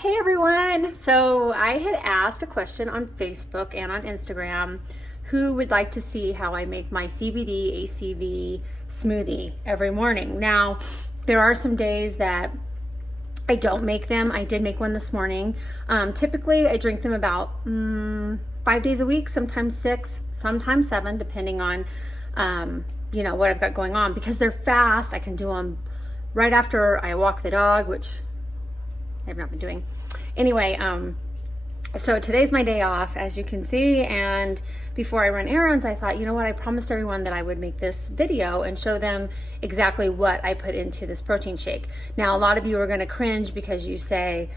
Hey everyone! So I had asked a question on Facebook and on Instagram who would like to see how I make my CBD ACV smoothie every morning. Now, there are some days that I don't make them. I did make one this morning. Typically, I drink them about 5 days a week, sometimes 6, sometimes 7, depending on what I've got going on. Because they're fast, I can do them right after I walk the dog, which I've not been doing. Anyway, so today's my day off, as you can see, and before I run errands, I thought, you know what, I promised everyone that I would make this video and show them exactly what I put into this protein shake. Now, a lot of you are gonna cringe because you say,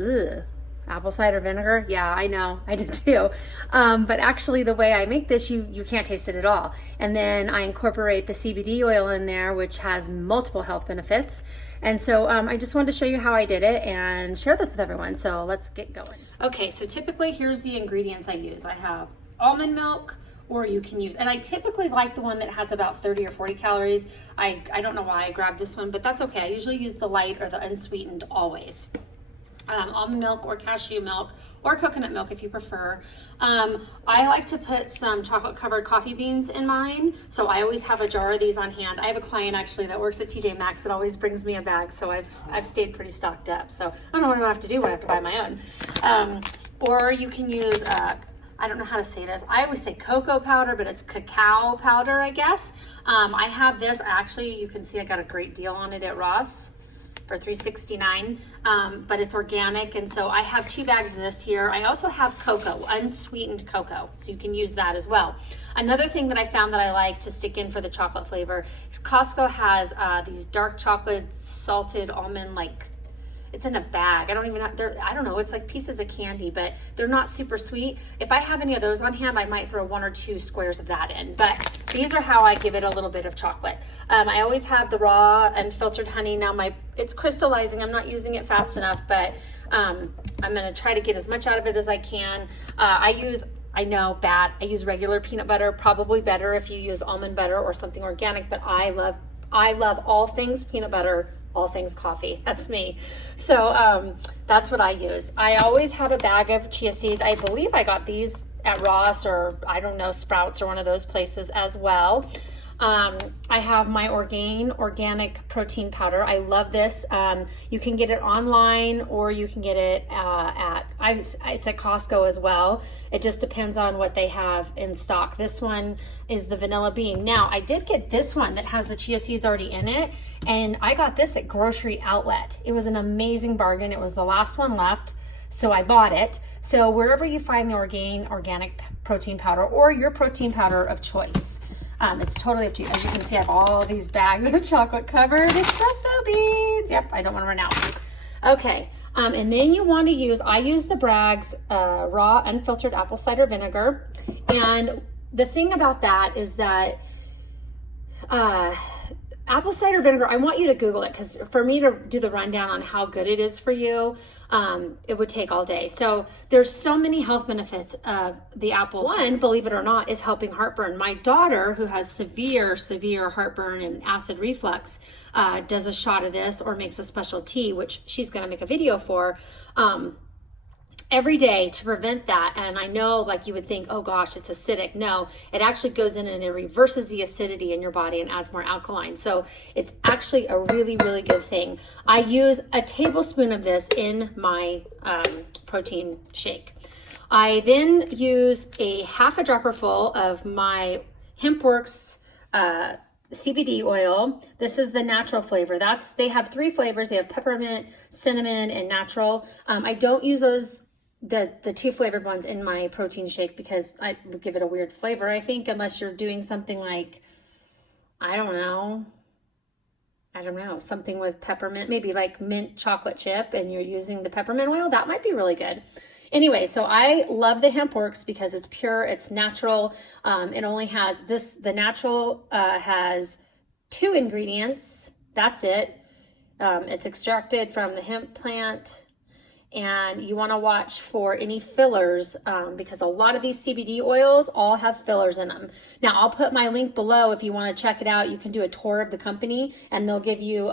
ugh, apple cider vinegar? Yeah, I know, I did too. But actually the way I make this, you can't taste it at all. And then I incorporate the CBD oil in there, which has multiple health benefits. And so I just wanted to show you how I did it and share this with everyone. So let's get going. Okay, so typically here's the ingredients I use. I have almond milk, or you can use, and I typically like the one that has about 30 or 40 calories. I don't know why I grabbed this one, but that's okay. I usually use the light or the unsweetened always. Almond milk or cashew milk or coconut milk if you prefer. I like to put some chocolate covered coffee beans in mine, so I always have a jar of these on hand. I have a client actually that works at TJ Maxx that always brings me a bag, so I've stayed pretty stocked up. So I don't know what I have to do when I have to buy my own. Or you can use I don't know how to say this. I always say cocoa powder, but it's cacao powder, I guess. I have this. Actually, you can see I got a great deal on it at Ross for $3.69, but it's organic, and so I have 2 bags of this here. I also have cocoa, unsweetened cocoa, so you can use that as well. Another thing that I found that I like to stick in for the chocolate flavor is Costco has these dark chocolate salted almond, like it's in a bag. I don't even know, I don't know, it's like pieces of candy, but they're not super sweet. If I have any of those on hand, I might throw 1 or 2 squares of that in, but these are how I give it a little bit of chocolate. I always have the raw unfiltered honey. Now it's crystallizing, I'm not using it fast enough, but I'm gonna try to get as much out of it as I can. I know, bad, I use regular peanut butter, probably better if you use almond butter or something organic, but I love all things peanut butter, all things coffee. That's me. So that's what I use. I always have a bag of chia seeds. I believe I got these at Ross or I don't know, Sprouts or one of those places as well. I have my organic protein powder. I love this. You can get it online or you can get it it's at Costco as well. It just depends on what they have in stock. This one is the vanilla bean. Now, I did get this one that has the chia seeds already in it, and I got this at Grocery Outlet. It was an amazing bargain. It was the last one left, so I bought it. So wherever you find the organic protein powder or your protein powder of choice, it's totally up to you. As you can see, I have all these bags of chocolate covered espresso beans. Yep, I don't want to run out. Okay, and then you want to use, I use the Bragg's raw unfiltered apple cider vinegar. And the thing about that is that apple cider vinegar, I want you to Google it, because for me to do the rundown on how good it is for you, it would take all day. So there's so many health benefits of the apple. One, believe it or not, is helping heartburn. My daughter, who has severe heartburn and acid reflux, does a shot of this or makes a special tea, which she's gonna make a video for, every day to prevent that. And I know, like, you would think, oh gosh, it's acidic. No, it actually goes in and it reverses the acidity in your body and adds more alkaline. So it's actually a really, really good thing. I use a tablespoon of this in my protein shake. I then use a half a dropper full of my HempWorks CBD oil. This is the natural flavor. They have 3 flavors. They have peppermint, cinnamon, and natural. I don't use the 2 flavored ones in my protein shake because I would give it a weird flavor, I think, unless you're doing something like, I don't know, something with peppermint, maybe like mint chocolate chip, and you're using the peppermint oil. That might be really good. Anyway, so I love the HempWorks because it's pure, it's natural. It only has the natural has 2 ingredients. That's it. It's extracted from the hemp plant. And you want to watch for any fillers because a lot of these CBD oils all have fillers in them. Now, I'll put my link below if you want to check it out. You can do a tour of the company and they'll give you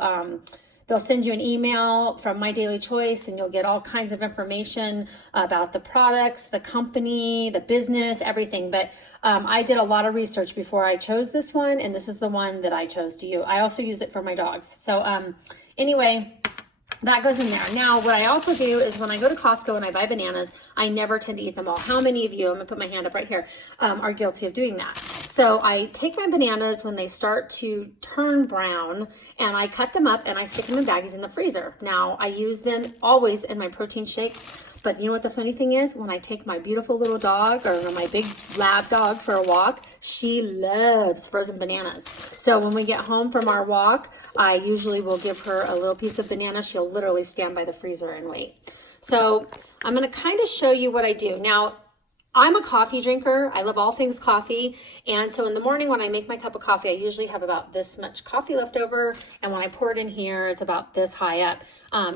they'll send you an email from My Daily Choice, and you'll get all kinds of information about the products, the company, the business, everything. But I did a lot of research before I chose this one, and this is the one that I chose to use. I also use it for my dogs. So anyway, that goes in there. Now, what I also do is when I go to Costco and I buy bananas, I never tend to eat them all. How many of you, I'm gonna put my hand up right here, are guilty of doing that? So I take my bananas when they start to turn brown, and I cut them up and I stick them in baggies in the freezer. Now, I use them always in my protein shakes. But you know what the funny thing is? When I take my beautiful little dog, or my big lab dog, for a walk, she loves frozen bananas. So when we get home from our walk, I usually will give her a little piece of banana. She'll literally stand by the freezer and wait. So I'm going to kind of show you what I do. Now, I'm a coffee drinker. I love all things coffee. And so in the morning when I make my cup of coffee, I usually have about this much coffee left over. And when I pour it in here, it's about this high up.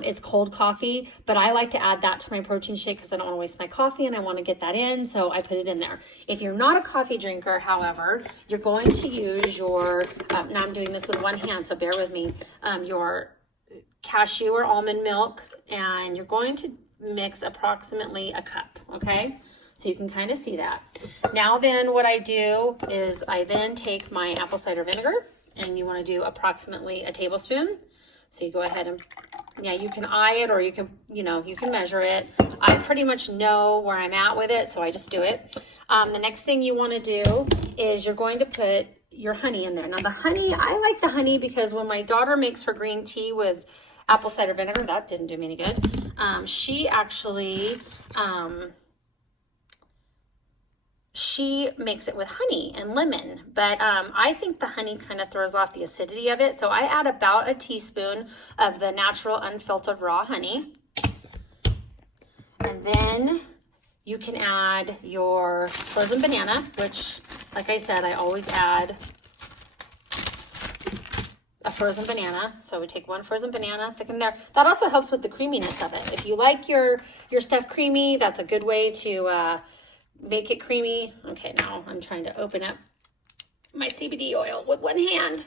It's cold coffee, but I like to add that to my protein shake because I don't want to waste my coffee and I want to get that in. So I put it in there. If you're not a coffee drinker, however, you're going to use your, now I'm doing this with one hand, so bear with me, your cashew or almond milk, and you're going to mix approximately a cup, okay? So you can kind of see that. Now then what I do is I then take my apple cider vinegar, and you want to do approximately a tablespoon. So you go ahead and, yeah, you can eye it, or you can, you can measure it. I pretty much know where I'm at with it, so I just do it. The next thing you want to do is you're going to put your honey in there. Now the honey, I like the honey because when my daughter makes her green tea with apple cider vinegar, that didn't do me any good. She actually, she makes it with honey and lemon, but I think the honey kind of throws off the acidity of it. So I add about a teaspoon of the natural unfiltered raw honey. And then you can add your frozen banana, which, like I said, I always add a frozen banana. So we take one frozen banana, stick in there. That also helps with the creaminess of it. If you like your stuff creamy, that's a good way to make it creamy. Okay, now I'm trying to open up my CBD oil with one hand.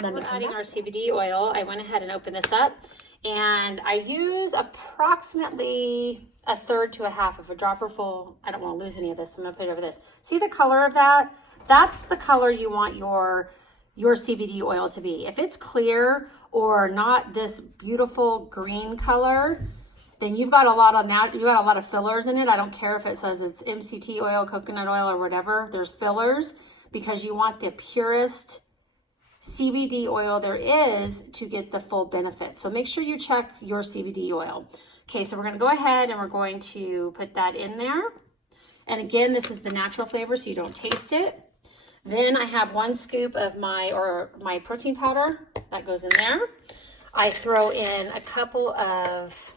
Then we're adding our CBD oil. I went ahead and opened this up, and I use approximately a third to a half of a dropper full. I don't want to lose any of this, so I'm gonna put it over this. See the color of that? That's the color you want your CBD oil to be. If it's clear or not this beautiful green color, then you've got a lot of fillers in it. I don't care if it says it's MCT oil, coconut oil, or whatever. There's fillers because you want the purest CBD oil there is to get the full benefit. So make sure you check your CBD oil. Okay, so we're gonna go ahead and we're going to put that in there. And again, this is the natural flavor, so you don't taste it. Then I have 1 scoop of my protein powder that goes in there. I throw in a couple of,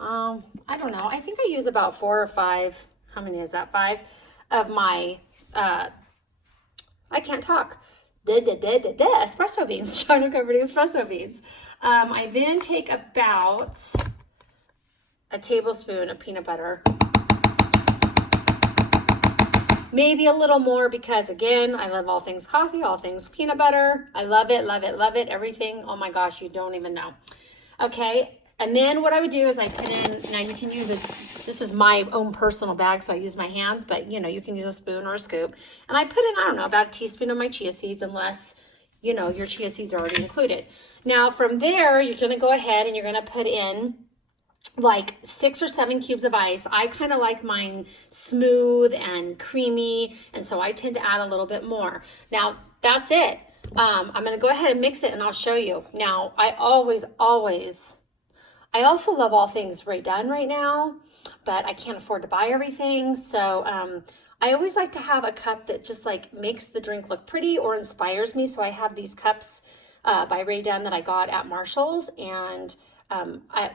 I don't know, I think I use about 4 or 5, how many is that, 5 of my, I can't talk, espresso beans, trying to cover espresso beans. I then take about a tablespoon of peanut butter. Maybe a little more because, again, I love all things coffee, all things peanut butter. I love it, love it, love it, everything. Oh my gosh, you don't even know. Okay, and then what I would do is I put in, now you can use this is my own personal bag, so I use my hands, but you can use a spoon or a scoop. And I put in, I don't know, about a teaspoon of my chia seeds, unless, your chia seeds are already included. Now from there, you're gonna go ahead and you're gonna put in like 6 or 7 cubes of ice. I kind of like mine smooth and creamy, and so I tend to add a little bit more. Now that's it. I'm going to go ahead and mix it and I'll show you. Now I also love all things right done right now, but I can't afford to buy everything. So I always like to have a cup that just like makes the drink look pretty or inspires me. So I have these cups by Ray Dunn that I got at Marshall's, and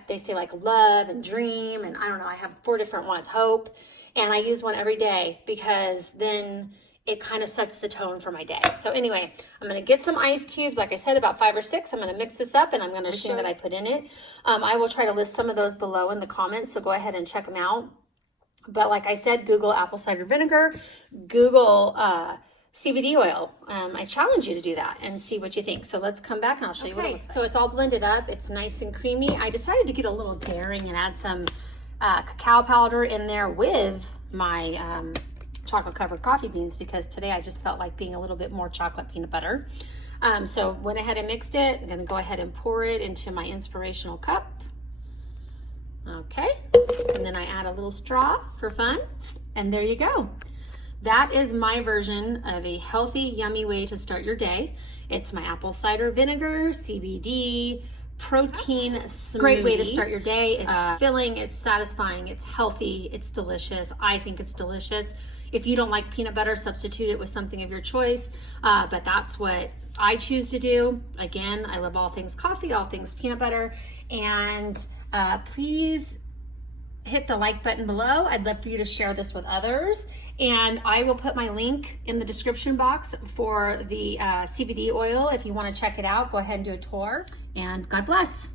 they say like love and dream, and I don't know, I have 4 different ones, hope, and I use one every day because then it kind of sets the tone for my day. So anyway, I'm going to get some ice cubes, like I said, about 5 or 6. I'm going to mix this up and I'm going to show you that I put in it. I will try to list some of those below in the comments, so go ahead and check them out. But like I said, Google apple cider vinegar, Google CBD oil. I challenge you to do that and see what you think. So let's come back and I'll show you what it looks like. So it's all blended up. It's nice and creamy. I decided to get a little daring and add some cacao powder in there with my chocolate covered coffee beans, because today I just felt like being a little bit more chocolate peanut butter. So went ahead and mixed it. I'm gonna go ahead and pour it into my inspirational cup. Okay, and then I add a little straw for fun, and there you go. That is my version of a healthy, yummy way to start your day. It's my apple cider vinegar, CBD, protein smoothie. Great way to start your day. It's filling, it's satisfying, it's healthy, it's delicious. I think it's delicious. If you don't like peanut butter, substitute it with something of your choice, but that's what I choose to do. Again, I love all things coffee, all things peanut butter, and please hit the like button below. I'd love for you to share this with others, and I will put my link in the description box for the CBD oil. If you want to check it out, go ahead and do a tour, and God bless.